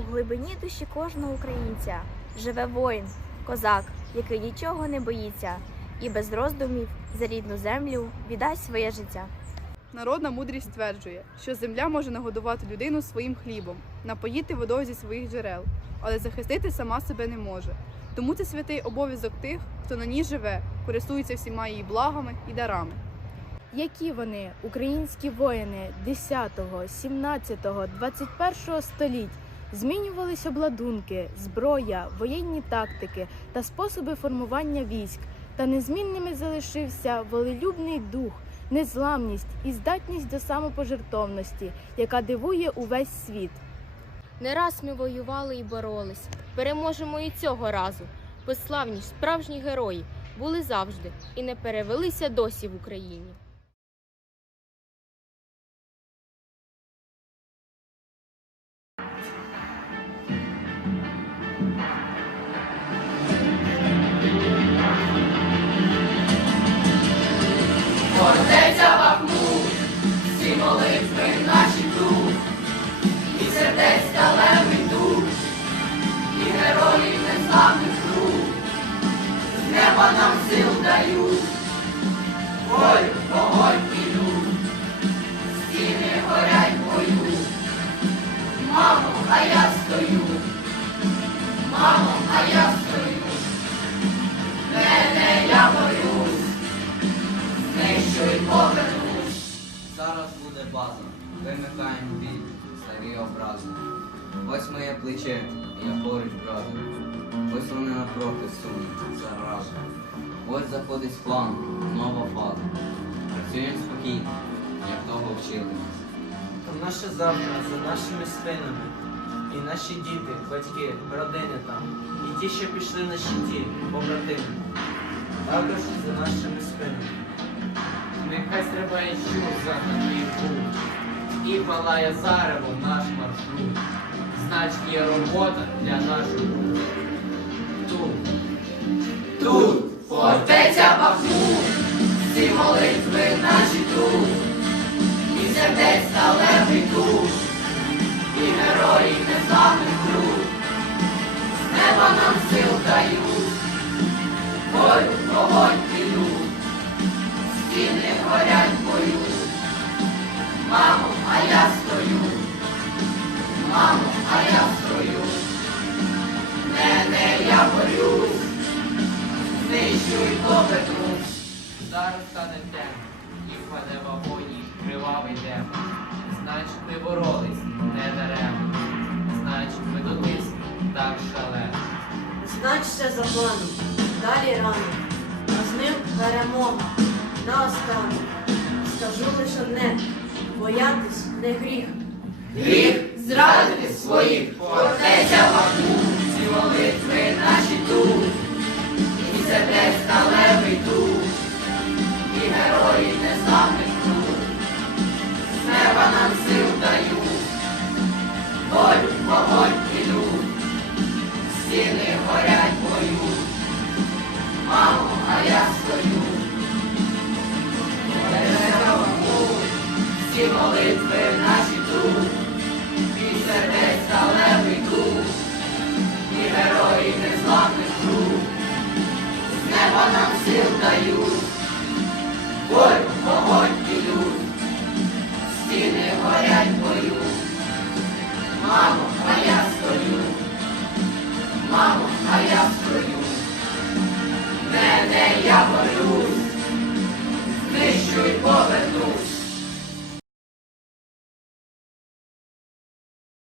У глибині душі кожного українця живе воїн, козак, який нічого не боїться, і без роздумів за рідну землю віддасть своє життя. Народна мудрість стверджує, що земля може нагодувати людину своїм хлібом, напоїти водою зі своїх джерел, але захистити сама себе не може. Тому це святий обов'язок тих, хто на ній живе, користується всіма її благами і дарами. Які вони, українські воїни 10, 17, 21 століть, змінювались обладунки, зброя, воєнні тактики та способи формування військ, та незмінними залишився волелюбний дух, незламність і здатність до самопожертовності, яка дивує увесь світ. Не раз ми воювали і боролись. Переможемо і цього разу. Безславні, справжні герої були завжди і не перевелися досі в Україні. Всі молитви наші база, вимикаємо біль, старі образи. Ось моє плече, я поруч брати. Ось вони напроти сунуть, зараза. Ось заходить з плану, нова фаза. Працюємо спокійно, як того вчили нас. Там наше завтра за нашими спинами. І наші діти, батьки, родини там. І ті, що пішли на щиті, побратими. Також за нашими спинами. Нехай стрибає чур за твій і палає зарево наш маршрут. Значить є робота для наших рук. Тут. Тут. Фортеця Бахмут, всі молитви наші тут, і сердець сталевий дух, і герої незламних рук, з неба нам сил дають, волю, вогонь Мамо, а я стою. Мамо, а я стою. Не, не, я борюсь. Знищу й повернусь. Зараз стане темно, і впаде в агонії кривавий дем. Значить, ми боролись не даремно. Значить, ми до тиску так шалено. Значиться за планом, далі рано, а з ним перемога. Наостанок скажу лише одне, боятись не гріх. Гріх зрадити своїх, оце вам ці молитви нам сил дають,